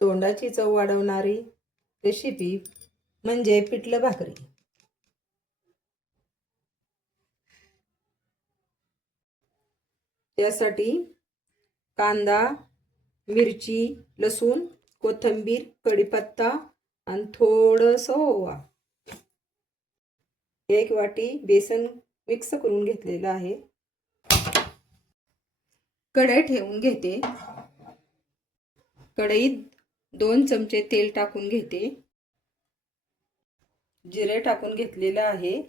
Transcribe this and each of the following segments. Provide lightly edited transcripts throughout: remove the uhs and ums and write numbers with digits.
तोंडाची चव वाढवणारी रेसिपी म्हणजे पिठलं भाकरी। त्यासाठी कांदा, मिरची, लसूण, कोथिंबीर, कढीपत्ता आणि थोडंसं ओवा, 1 वाटी बेसन मिक्स करून घेतलेलं आहे। कढई ठेवून घेते। कढईत 2 चमचे तेल टाकून घेते। जिरे टाकून घेतलेलं आहे।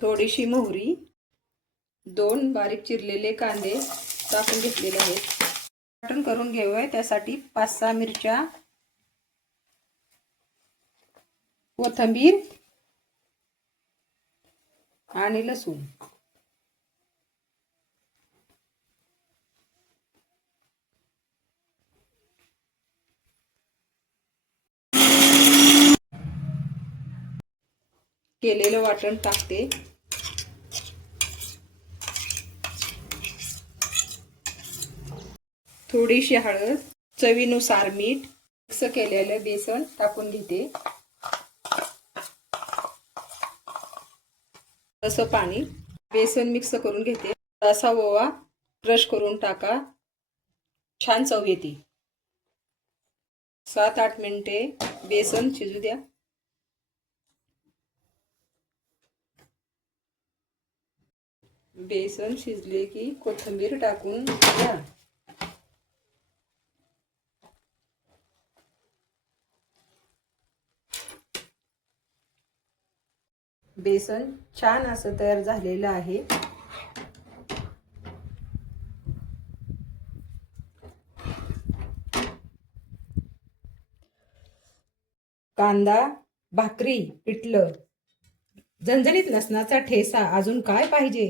थोडीशी मोहरी, 2 बारीक चिरलेले कांदे टाकून घेतलेले आहेत। वाटण करून घेऊया। त्यासाठी 5-6 मिरच्या, कोथिंबीर आणि लसूण, केलेलं वाटण टाकते। थोडीशी हळद, चवीनुसार मीठ, मिक्स केलेलं बेसन टाकून घेते। असं पाणी, बेसन मिक्स करून घेते। असा ओवा क्रश करून टाका, छान चव येते। 7-8 मिनिटे बेसन शिजू द्या। बेसन शिजले की कोथिंबीर टाकून द्या। बेसन छान असं तयार झालेलं आहे। कांदा, भाकरी, पिठलं, झणझणीत लसणाचा ठेचा, अजून काय पाहिजे।